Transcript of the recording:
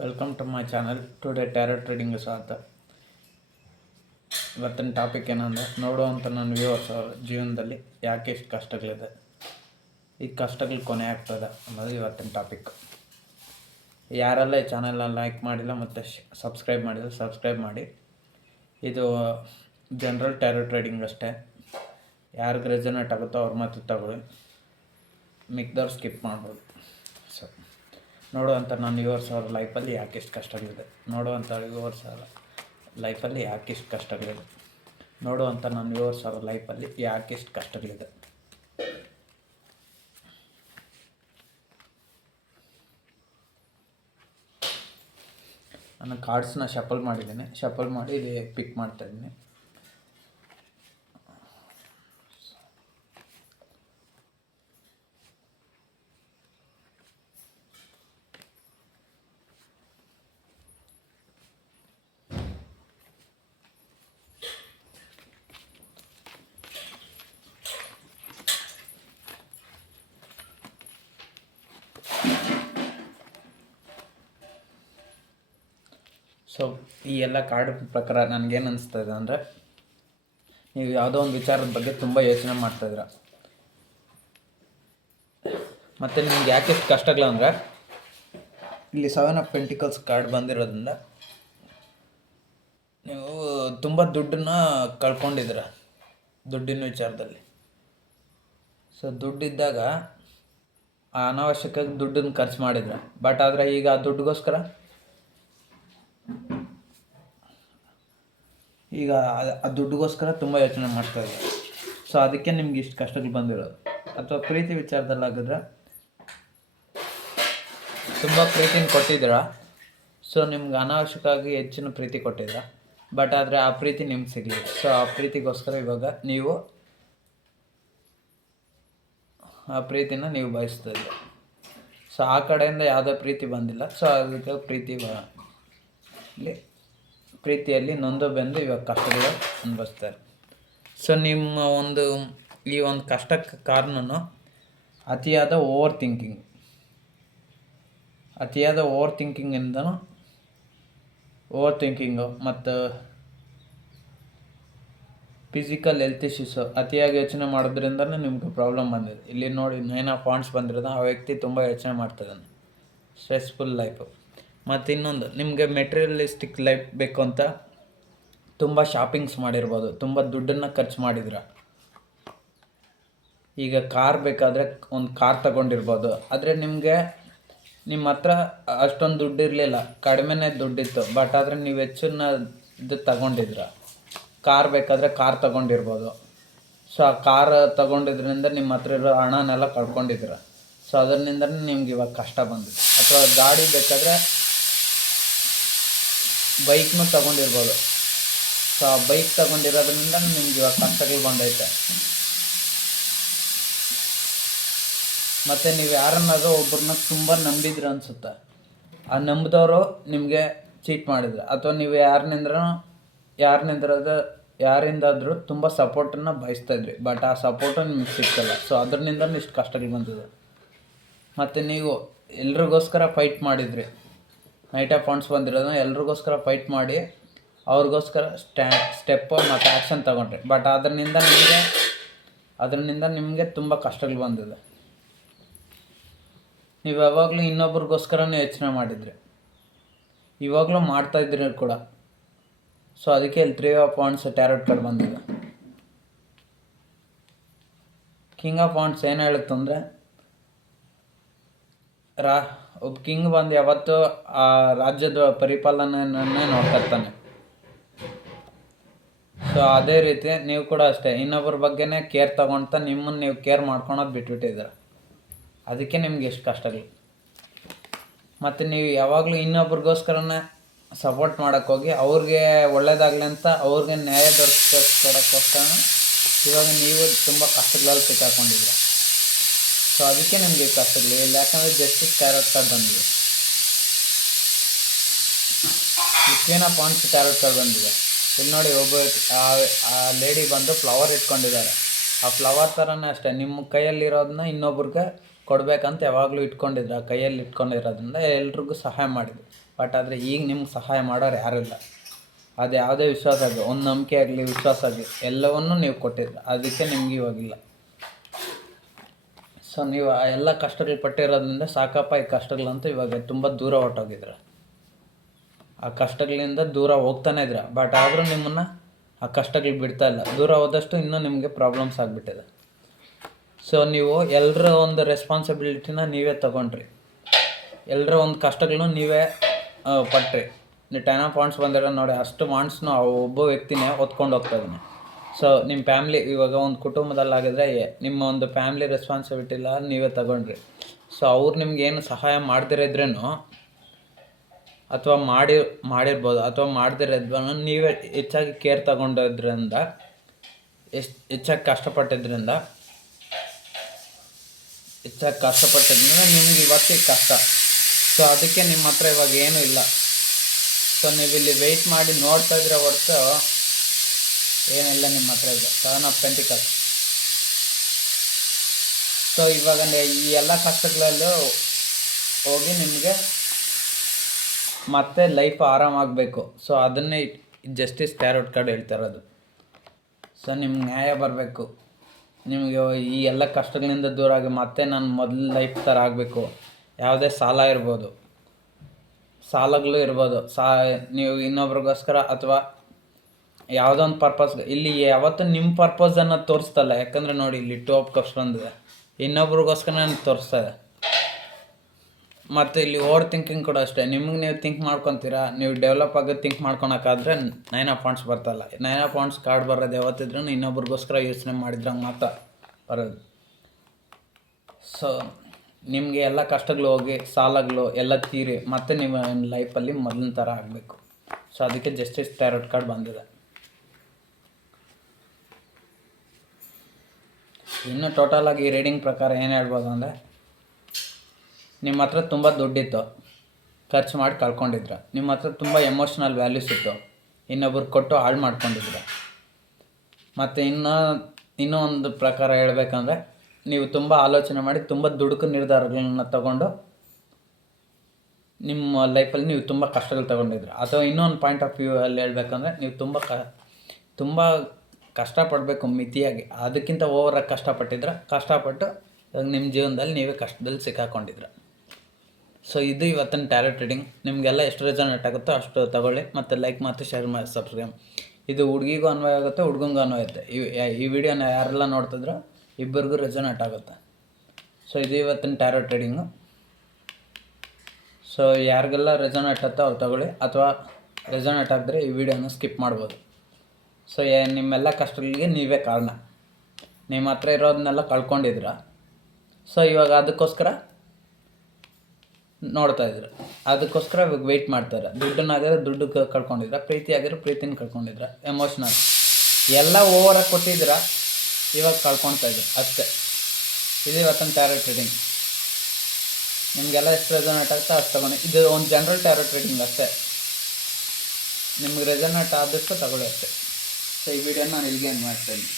Welcome to my channel. Today tarot trading ಸ್ವಾಗತ. ಇವತ್ತಿನ topic ಏನಂದರೆ, ನೋಡುವಂಥ ನನ್ನ ವ್ಯೂವರ್ಸ್ ಅವರ ಜೀವನದಲ್ಲಿ ಯಾಕೆ ಇಷ್ಟು ಕಷ್ಟಗಳಿದೆ, ಈ ಕಷ್ಟಗಳು ಕೊನೆ ಆಗ್ತದೆ ಅನ್ನೋದು ಇವತ್ತಿನ ಟಾಪಿಕ್. ಯಾರೆಲ್ಲ ಈ ಚಾನಲ್ನ ಲೈಕ್ ಮಾಡಿಲ್ಲ ಮತ್ತು ಸಬ್ಸ್ಕ್ರೈಬ್ ಮಾಡಿಲ್ಲ, ಸಬ್ಸ್ಕ್ರೈಬ್ ಮಾಡಿ. ಇದು ಜನರಲ್ ಟ್ಯಾರೋ ಟ್ರೇಡಿಂಗ್ ಅಷ್ಟೇ. ಯಾರಿಗೆ ರೆಸನೇಟ್ ಆಗುತ್ತೋ ಅವ್ರ ಮಾತು ತಗೊಳ್ಳಿ, ಮಿಕ್ದವ್ರು ಸ್ಕಿಪ್ ಮಾಡ್ಬೋದು. ಸೊ ನೋಡುವಂಥ ನನ್ನ ವ್ಯೂವರ್ಸ್ ಅವ್ರ ಲೈಫಲ್ಲಿ ಯಾಕೆ ಇಷ್ಟು ಕಷ್ಟಗಳಿದೆ, ನೋಡುವಂಥ ವ್ಯೂವರ್ಸ್ ಅವರ ಲೈಫಲ್ಲಿ ಯಾಕೆ ಇಷ್ಟು ಕಷ್ಟಗಳಿದೆ, ನೋಡುವಂಥ ನನ್ನ ವ್ಯೂವರ್ಸ್ ಅವರ ಲೈಫಲ್ಲಿ ಯಾಕೆ ಇಷ್ಟು ಕಷ್ಟಗಳಿದೆ. ನಾನು ಕಾರ್ಡ್ಸ್ನ ಶಫಲ್ ಮಾಡಿದ್ದೀನಿ, ಶಫಲ್ ಮಾಡಿ ಇಲ್ಲಿ ಪಿಕ್ ಮಾಡ್ತಾಯಿದ್ದೀನಿ. ಸೊ ಈ ಎಲ್ಲ ಕಾರ್ಡ್ ಪ್ರಕಾರ ನನಗೇನು ಅನಿಸ್ತದೆ ಅಂದರೆ, ನೀವು ಯಾವುದೋ ಒಂದು ವಿಚಾರದ ಬಗ್ಗೆ ತುಂಬ ಯೋಚನೆ ಮಾಡ್ತಾಯಿದ್ದೀರ. ಮತ್ತು ನಿಮ್ಗೆ ಯಾಕೆ ಇಷ್ಟು ಕಷ್ಟಗಳಂದರೆ, ಇಲ್ಲಿ 7 ಆಫ್ ಪೆಂಟಿಕಲ್ಸ್ ಕಾರ್ಡ್ ಬಂದಿರೋದ್ರಿಂದ ನೀವು ತುಂಬ ದುಡ್ಡನ್ನು ಕಳ್ಕೊಂಡಿದ್ದೀರ ದುಡ್ಡಿನ ವಿಚಾರದಲ್ಲಿ. ಸೊ ದುಡ್ಡಿದ್ದಾಗ ಅನಾವಶ್ಯಕವಾಗಿ ದುಡ್ಡನ್ನು ಖರ್ಚು ಮಾಡಿದ್ರೆ, ಬಟ್ ಆದರೆ ಈಗ ಆ ದುಡ್ಡಿಗೋಸ್ಕರ ಆ ದುಡ್ಡಿಗೋಸ್ಕರ ತುಂಬ ಯೋಚನೆ ಮಾಡ್ತಾಯಿದ್ದಾರೆ. ಸೊ ಅದಕ್ಕೆ ನಿಮ್ಗೆ ಇಷ್ಟು ಕಷ್ಟಗಳು ಬಂದಿರೋದು. ಅಥವಾ ಪ್ರೀತಿ ವಿಚಾರದಲ್ಲಾಗಿದ್ರೆ ತುಂಬ ಪ್ರೀತಿನ ಕೊಟ್ಟಿದ್ದೀರಾ, ಸೊ ನಿಮ್ಗೆ ಅನಾವಶ್ಯಕವಾಗಿ ಹೆಚ್ಚಿನ ಪ್ರೀತಿ ಕೊಟ್ಟಿದ್ದೀರ, ಬಟ್ ಆದರೆ ಆ ಪ್ರೀತಿ ನಿಮ್ಗೆ ಸಿಗಲಿಲ್ಲ. ಸೊ ಆ ಪ್ರೀತಿಗೋಸ್ಕರ ಇವಾಗ ನೀವು ಆ ಪ್ರೀತಿನ ನೀವು ಬಯಸ್ತಾ ಇದ್ದೀರ. ಸೊ ಆ ಕಡೆಯಿಂದ ಯಾವುದೇ ಪ್ರೀತಿ ಬಂದಿಲ್ಲ. ಸೊ ಅದಕ್ಕೆ ಪ್ರೀತಿಯಲ್ಲಿ ನೊಂದು ಬೆಂದು ಇವಾಗ ಕಷ್ಟಗಳು ಅನುಭವಿಸ್ತಾರೆ. ಸೊ ನಿಮ್ಮ ಈ ಒಂದು ಕಷ್ಟಕ್ಕೆ ಕಾರಣನೂ ಅತಿಯಾದ ಓವರ್ ಥಿಂಕಿಂಗು ಮತ್ತು ಫಿಸಿಕಲ್ ಹೆಲ್ತ್ ಇಶ್ಯೂಸು. ಅತಿಯಾಗಿ ಯೋಚನೆ ಮಾಡೋದ್ರಿಂದಲೇ ನಿಮ್ಗೆ ಪ್ರಾಬ್ಲಮ್ ಬಂದಿದೆ. ಇಲ್ಲಿ ನೋಡಿ 9 ಆಫ್ ವಾಂಡ್ಸ್ ಬಂದಿರೋದು. ಆ ವ್ಯಕ್ತಿ ತುಂಬ ಯೋಚನೆ ಮಾಡ್ತಿದ್ದಾನೆ, ಸ್ಟ್ರೆಸ್ಫುಲ್ ಲೈಫು. ಮತ್ತು ಇನ್ನೊಂದು, ನಿಮಗೆ ಮೆಟೀರಿಯಲಿಸ್ಟಿಕ್ ಲೈಫ್ ಬೇಕು ಅಂತ ತುಂಬ ಶಾಪಿಂಗ್ಸ್ ಮಾಡಿರ್ಬೋದು, ತುಂಬ ದುಡ್ಡನ್ನು ಖರ್ಚು ಮಾಡಿದ್ರ. ಈಗ ಕಾರ್ ಬೇಕಾದರೆ ಒಂದು ಕಾರ್ ತಗೊಂಡಿರ್ಬೋದು, ಆದರೆ ನಿಮ್ಮ ಹತ್ರ ಅಷ್ಟೊಂದು ದುಡ್ಡು ಇರಲಿಲ್ಲ, ಕಡಿಮೆನೇ ದುಡ್ಡಿತ್ತು, ಬಟ್ ಆದರೆ ನೀವು ಹೆಚ್ಚಿನ ಇದು ತಗೊಂಡಿದ್ರ. ಕಾರ್ ಬೇಕಾದರೆ ಕಾರ್ ತಗೊಂಡಿರ್ಬೋದು. ಸೊ ಆ ಕಾರ್ ತಗೊಂಡಿದ್ರಿಂದ ನಿಮ್ಮ ಹತ್ರ ಇರೋ ಹಣನೆಲ್ಲ ಕಳ್ಕೊಂಡಿದ್ದೀರ. ಸೊ ಅದರಿಂದ ನಿಮ್ಗೆ ಇವಾಗ ಕಷ್ಟ ಬಂದಿದೆ. ಅಥವಾ ಗಾಡಿ ಬೇಕಾದರೆ ಬೈಕ್ನೂ ತಗೊಂಡಿರ್ಬೋದು. ಸೊ ಆ ಬೈಕ್ ತಗೊಂಡಿರೋದ್ರಿಂದ ನಿಮ್ಗೆ ಇವಾಗ ಕಷ್ಟಗಳು ಬಂದೈತೆ. ಮತ್ತು ನೀವು ಯಾರನ್ನಾದರೂ ಒಬ್ಬರನ್ನ ತುಂಬ ನಂಬಿದ್ರೆ ಅನಿಸುತ್ತೆ, ಆ ನಂಬಿದವರು ನಿಮಗೆ ಚೀಟ್ ಮಾಡಿದ್ರು. ಅಥವಾ ನೀವು ಯಾರಿಂದಾದರೂ ತುಂಬ ಸಪೋರ್ಟನ್ನು ಬಯಸ್ತಾಯಿದ್ರಿ, ಬಟ್ ಆ ಸಪೋರ್ಟು ನಿಮಗೆ ಸಿಗ್ತಿಲ್ಲ. ಸೊ ಅದರಿಂದ ಇಷ್ಟು ಕಷ್ಟಗಳು ಬಂದಿದೆ. ಮತ್ತು ನೀವು ಎಲ್ರಿಗೋಸ್ಕರ ಫೈಟ್ ಮಾಡಿದ್ರಿ. ನೈಟ್ ಆಫ್ ವಾಂಡ್ಸ್ ಬಂದಿರೋದನ್ನ ಎಲ್ರಿಗೋಸ್ಕರ ಫೈಟ್ ಮಾಡಿ ಅವ್ರಿಗೋಸ್ಕರ ಸ್ಟೆಪ್ಪು ಮತ್ತು ಆ್ಯಕ್ಷನ್ ತಗೊಂಡ್ರಿ, ಬಟ್ ಅದರಿಂದ ನಿಮಗೆ ತುಂಬ ಕಷ್ಟಗಳು ಬಂದಿದೆ. ನೀವು ಯಾವಾಗಲೂ ಇನ್ನೊಬ್ರಿಗೋಸ್ಕರನೇ ಯೋಚನೆ ಮಾಡಿದ್ರಿ, ಇವಾಗಲೂ ಮಾಡ್ತಾಯಿದ್ರಿ ಕೂಡ. ಸೊ ಅದಕ್ಕೆ ಇಲ್ಲಿ 3 ಆಫ್ ವಾಂಡ್ಸ್ ಟ್ಯಾರೋಟ್ ಕಾರ್ಡ್ ಬಂದಿದೆ. ಕಿಂಗ್ ಆಫ್ ವಾಂಡ್ಸ್ ಏನು ಹೇಳುತ್ತಂದರೆ, ಒಬ್ಬ ಕಿಂಗ್ ಬಂದು ಯಾವತ್ತೂ ಆ ರಾಜ್ಯದ ಪರಿಪಾಲನೆಯನ್ನೇ ನೋಡ್ತಿರ್ತಾನೆ. ಸೊ ಅದೇ ರೀತಿ ನೀವು ಕೂಡ ಅಷ್ಟೇ, ಇನ್ನೊಬ್ಬರ ಬಗ್ಗೆನೇ ಕೇರ್ ತಗೊಳ್ತಾ ನಿಮ್ಮನ್ನು ನೀವು ಕೇರ್ ಮಾಡ್ಕೊಳೋದು ಬಿಟ್ಬಿಟ್ಟಿದ್ದೀರ. ಅದಕ್ಕೆ ನಿಮ್ಗೆ ಎಷ್ಟು ಕಷ್ಟಗಳು. ಮತ್ತು ನೀವು ಯಾವಾಗಲೂ ಇನ್ನೊಬ್ರಿಗೋಸ್ಕರನೇ ಸಪೋರ್ಟ್ ಮಾಡೋಕ್ಕೋಗಿ ಅವ್ರಿಗೆ ಒಳ್ಳೇದಾಗಲಿ ಅಂತ ಅವ್ರಿಗೆ ನ್ಯಾಯ ದೊರಕಿಸ್ಕೊಡೋಕ್ಕೋಸ್ಕರ ಇವಾಗ ನೀವು ತುಂಬ ಕಷ್ಟಗಳಲ್ಲಿ ಸಿಕ್ಕಾಕೊಂಡಿದ್ದೀರ. ಸೊ ಅದಕ್ಕೆ ನಿಮಗೆ ಕಷ್ಟಗಳು ಇಲ್ಲ. ಯಾಕಂದರೆ ಜಸ್ಟಿಸ್ ಟ್ಯಾರೋಟ್ ಕಾರ್ಡ್ ಬಂದಿದೆ, queen of wands tarot card ಬಂದಿದೆ. ಇಲ್ಲಿ ನೋಡಿ, ಆ ಲೇಡಿ ಬಂದು ಫ್ಲವರ್ ಇಟ್ಕೊಂಡಿದ್ದಾರೆ. ಆ ಫ್ಲವರ್ ಥರನೇ ಅಷ್ಟೇ, ನಿಮ್ಮ ಕೈಯಲ್ಲಿರೋದನ್ನ ಇನ್ನೊಬ್ರಿಗೆ ಕೊಡಬೇಕಂತ ಯಾವಾಗಲೂ ಇಟ್ಕೊಂಡಿದ್ರು, ಕೈಯಲ್ಲಿ ಇಟ್ಕೊಂಡಿರೋದ್ರಿಂದ ಎಲ್ರಿಗೂ ಸಹಾಯ ಮಾಡಿದ್ರು. ಬಟ್ ಆದರೆ ಈಗ ನಿಮ್ಗೆ ಸಹಾಯ ಮಾಡೋರು ಯಾರೂ ಇಲ್ಲ. ಅದು ಯಾವುದೇ ವಿಶ್ವಾಸ ಆಗಲಿ, ಒಂದು ನಂಬಿಕೆ ಆಗಲಿ, ವಿಶ್ವಾಸ ಆಗಲಿ, ಎಲ್ಲವನ್ನೂ ನೀವು ಕೊಟ್ಟಿದ್ರು. ಅದಕ್ಕೆ ನಿಮ್ಗೆ ಇವಾಗಿಲ್ಲ. ಸೊ ನೀವು ಆ ಎಲ್ಲ ಕಷ್ಟಗಳು ಪಟ್ಟಿರೋದ್ರಿಂದ ಸಾಕಪ್ಪ ಈ ಕಷ್ಟಗಳಂತೂ ಇವಾಗ ತುಂಬ ದೂರ ಹೊರಟೋಗಿದ್ರ. ಆ ಕಷ್ಟಗಳಿಂದ ದೂರ ಹೋಗ್ತಾನೆ ಇದ್ರ. ಬಟ್ ಆದರೂ ನಿಮ್ಮನ್ನು ಆ ಕಷ್ಟಗಳು ಬಿಡ್ತಾ ಇಲ್ಲ. ದೂರ ಹೋದಷ್ಟು ಇನ್ನೂ ನಿಮಗೆ ಪ್ರಾಬ್ಲಮ್ಸ್ ಆಗಿಬಿಟ್ಟಿದೆ. ಸೊ ನೀವು ಎಲ್ಲರ ಒಂದು ರೆಸ್ಪಾನ್ಸಿಬಿಲಿಟಿನ ನೀವೇ ತೊಗೊಂಡ್ರಿ, ಎಲ್ಲರ ಒಂದು ಕಷ್ಟಗಳನ್ನೂ ನೀವೇ ಪಟ್ರಿ. ನೀವು 10 ಆಫ್ ವಾಂಡ್ಸ್ ಬಂದಿರೋ ನೋಡಿ, ಅಷ್ಟು ವಾಂಡ್ಸ್ನು ಆ ಒಬ್ಬ ವ್ಯಕ್ತಿನೇ ಹೊತ್ಕೊಂಡು ಹೋಗ್ತಾ ಇದ್ದಾನೆ. ಸೊ ನಿಮ್ಮ ಫ್ಯಾಮ್ಲಿ ಇವಾಗ ಒಂದು ಕುಟುಂಬದಲ್ಲಾಗಿದ್ರೆ ನಿಮ್ಮ ಒಂದು ಫ್ಯಾಮ್ಲಿ ರೆಸ್ಪಾನ್ಸಿಬಿಲಿಟಿಲ್ಲ ನೀವೇ ತಗೊಂಡ್ರಿ. ಸೊ ಅವ್ರು ನಿಮ್ಗೇನು ಸಹಾಯ ಮಾಡ್ದಿರಿದ್ರೂ ಅಥವಾ ಮಾಡಿರ್ಬೋದು ಅಥವಾ ಮಾಡ್ದಿರೋದ್ರೂ ನೀವೇ ಹೆಚ್ಚಾಗಿ ಕೇರ್ ತಗೊಂಡೋದ್ರಿಂದ, ಹೆಚ್ಚಾಗಿ ಕಷ್ಟಪಟ್ಟಿದ್ರಿಂದ ನಿಮ್ಗೆ ಇವತ್ತಿಗೆ ಕಷ್ಟ. ಸೊ ಅದಕ್ಕೆ ನಿಮ್ಮ ಹತ್ರ ಇವಾಗ ಏನೂ ಇಲ್ಲ. ಸೊ ನೀವಿಲ್ಲಿ ವೆಯ್ಟ್ ಮಾಡಿ ನೋಡ್ತಾ ಇದ್ರೆ ಹೊರತು ಏನಿಲ್ಲ ನಿಮ್ಮ ಹತ್ರ ಇದೆ. 7 ಆಫ್ ಪೆಂಟಿಕಲ್ಸ್. ಸೊ ಇವಾಗ ಈ ಎಲ್ಲ ಕಷ್ಟಗಳಲ್ಲೂ ಹೋಗಿ ನಿಮಗೆ ಮತ್ತೆ ಲೈಫ್ ಆರಾಮಾಗಬೇಕು. ಸೊ ಅದನ್ನೇ ಜಸ್ಟಿಸ್ ಟ್ಯಾರೋಟ್ ಕಾರ್ಡ್ ಹೇಳ್ತಾ ಇರೋದು. ಸೊ ನಿಮ್ಗೆ ನ್ಯಾಯ ಬರಬೇಕು. ನಿಮಗೆ ಈ ಎಲ್ಲ ಕಷ್ಟಗಳಿಂದ ದೂರ ಆಗಿ ಮತ್ತೆ ನಾನು ಮೊದಲು ಲೈಫ್ ಥರ ಆಗಬೇಕು. ಯಾವುದೇ ಸಾಲ ಇರ್ಬೋದು, ಸಾಲಗಳು ಇರ್ಬೋದು, ನೀವು ಇನ್ನೊಬ್ರಿಗೋಸ್ಕರ ಅಥವಾ ಯಾವುದೋ ಒಂದು ಪರ್ಪಸ್, ಇಲ್ಲಿ ಯಾವತ್ತೂ ನಿಮ್ಮ ಪರ್ಪಸನ್ನು ತೋರಿಸ್ತಲ್ಲ. ಯಾಕಂದರೆ ನೋಡಿ, ಇಲ್ಲಿ 2 ಆಫ್ ಕಪ್ಸ್ ಬಂದಿದೆ, ಇನ್ನೊಬ್ರಿಗೋಸ್ಕರ ತೋರಿಸ್ತಾ ಇದೆ. ಮತ್ತು ಇಲ್ಲಿ ಓವರ್ ಥಿಂಕಿಂಗ್ ಕೂಡ ಅಷ್ಟೇ. ನಿಮಗೆ ನೀವು ಥಿಂಕ್ ಮಾಡ್ಕೊತೀರಾ, ನೀವು ಡೆವಲಪ್ ಆಗೋದು ಥಿಂಕ್ ಮಾಡ್ಕೊಳಕ್ಕಾದ್ರೆ 9 ಆಫ್ ವಾಂಡ್ಸ್ ಬರ್ತಲ್ಲ. 9 ಆಫ್ ವಾಂಡ್ಸ್ ಕಾರ್ಡ್ ಬರೋದು ಯಾವತ್ತಿದ್ರೂ ಇನ್ನೊಬ್ರಿಗೋಸ್ಕರ ಯೋಚನೆ ಮಾಡಿದ್ರಂಗೆ ಮಾತ್ರ ಬರೋದು. ಸೊ ನಿಮಗೆ ಎಲ್ಲ ಕಷ್ಟಗಳು ಹೋಗಿ, ಸಾಲಗಳು ಎಲ್ಲ ತೀರಿ ಮತ್ತೆ ನಿಮ್ಮ ಲೈಫಲ್ಲಿ ಮೊದಲಿನ ಥರ ಆಗಬೇಕು. ಸೊ ಅದಕ್ಕೆ ಜಸ್ಟಿಸ್ ಟ್ಯಾರೋಟ್ ಕಾರ್ಡ್ ಬಂದಿದೆ. ಇನ್ನು ಟೋಟಲಾಗಿ ಈ ರೀಡಿಂಗ್ ಪ್ರಕಾರ ಏನು ಹೇಳ್ಬೋದು ಅಂದರೆ, ನಿಮ್ಮ ಹತ್ರ ತುಂಬ ದುಡ್ಡಿತ್ತು, ಖರ್ಚು ಮಾಡಿ ಕಳ್ಕೊಂಡಿದ್ರ. ನಿಮ್ಮ ಹತ್ರ ತುಂಬ ಎಮೋಷ್ನಲ್ ವ್ಯಾಲ್ಯೂಸ್ ಇತ್ತು, ಇನ್ನೊಬ್ರು ಕೊಟ್ಟು ಹಾಳು ಮಾಡ್ಕೊಂಡಿದ್ರ. ಮತ್ತು ಇನ್ನೂ ಒಂದು ಪ್ರಕಾರ ಹೇಳಬೇಕಂದ್ರೆ, ನೀವು ತುಂಬ ಆಲೋಚನೆ ಮಾಡಿ ತುಂಬ ದುಡುಕು ನಿರ್ಧಾರಗಳನ್ನ ತಗೊಂಡು ನಿಮ್ಮ ಲೈಫಲ್ಲಿ ನೀವು ತುಂಬ ಕಷ್ಟಗಳು ತಗೊಂಡಿದ್ರ. ಅಥವಾ ಇನ್ನೊಂದು ಪಾಯಿಂಟ್ ಆಫ್ ವ್ಯೂ ಅಲ್ಲಿ ಹೇಳ್ಬೇಕಂದ್ರೆ, ನೀವು ತುಂಬ ಕಷ್ಟಪಡಬೇಕು ಮಿತಿಯಾಗಿ, ಅದಕ್ಕಿಂತ ಓವರಾಗಿ ಕಷ್ಟಪಟ್ಟು ನಿಮ್ಮ ಜೀವನದಲ್ಲಿ ನೀವೇ ಕಷ್ಟದಲ್ಲಿ ಸಿಕ್ಕಾಕೊಂಡಿದ್ರ. ಸೊ ಇದು ಇವತ್ತಿನ ಟ್ಯಾರೋಟ್ ರೀಡಿಂಗ್. ನಿಮಗೆಲ್ಲ ಎಷ್ಟು ರೆಸನೇಟ್ ಆಗುತ್ತೋ ಅಷ್ಟು ತಗೊಳ್ಳಿ, ಮತ್ತು ಲೈಕ್ ಮತ್ತು ಶೇರ್ ಮಾಡಿ, ಸಬ್ಸ್ಕ್ರೈಬ್. ಇದು ಹುಡುಗಿಗೂ ಅನ್ವಯ ಆಗುತ್ತೆ, ಹುಡುಗಂಗೂ ಅನ್ವಯ ಆಗುತ್ತೆ. ಈ ವಿಡಿಯೋನ ಯಾರೆಲ್ಲ ನೋಡ್ತಿದ್ರೋ ಇಬ್ಬರಿಗೂ ರೆಸನೇಟ್ ಆಗುತ್ತೆ. ಸೊ ಇದು ಇವತ್ತಿನ ಟ್ಯಾರೋಟ್ ರೀಡಿಂಗು. ಸೊ ಯಾರಿಗೆಲ್ಲ ರೆಸನೇಟ್ ಆಗುತ್ತೋ ಅವ್ರು ತಗೊಳ್ಳಿ, ಅಥವಾ ರೆಸನೇಟ್ ಆಗಿದ್ರೆ ಈ ವಿಡಿಯೋನ ಸ್ಕಿಪ್ ಮಾಡ್ಬೋದು. ಸೊ ನಿಮ್ಮೆಲ್ಲ ಕಷ್ಟಗಳಿಗೆ ನೀವೇ ಕಾರಣ. ನಿಮ್ಮ ಹತ್ರ ಇರೋದನ್ನೆಲ್ಲ ಕಳ್ಕೊಂಡಿದ್ರ. ಸೊ ಇವಾಗ ಅದಕ್ಕೋಸ್ಕರ ನೋಡ್ತಾ ಇದ್ರು, ಅದಕ್ಕೋಸ್ಕರ ಇವಾಗ ವೆಯ್ಟ್ ಮಾಡ್ತಾರೆ. ದುಡ್ಡನ್ನಾಗಿದ್ರೆ ದುಡ್ಡು ಕಳ್ಕೊಂಡಿದ್ರ, ಪ್ರೀತಿ ಆಗಿದ್ರೆ ಪ್ರೀತಿನ ಕಳ್ಕೊಂಡಿದ್ರ, ಎಮೋಷ್ನಲ್ ಎಲ್ಲ ಓವರಾಗಿ ಕೊಟ್ಟಿದ್ರ, ಇವಾಗ ಕಳ್ಕೊಳ್ತಾ ಇದ್ರು ಅಷ್ಟೇ. ಇದು ಇವತ್ತಿನ ಟ್ಯಾರೋಟ್ ರೀಡಿಂಗ್. ನಿಮಗೆಲ್ಲ ಎಷ್ಟು ರೆಸನೇಟ್ ಆಗ್ತಾ ಅಷ್ಟು ತಗೊಂಡು, ಇದು ಒಂದು ಜನರಲ್ ಟ್ಯಾರೋಟ್ ರೀಡಿಂಗ್ ಅಷ್ಟೇ. ನಿಮ್ಗೆ ರೆಸನೇಟ್ ಆದಷ್ಟು ತಗೊಳ್ಳಿ ಅಷ್ಟೇ. ಸೊ ಈ ವಿಡಿಯೋನ ನಾನು ಇಲ್ಲಿಗೆ ಮಾಡ್ತಾಯಿದ್ದೀನಿ.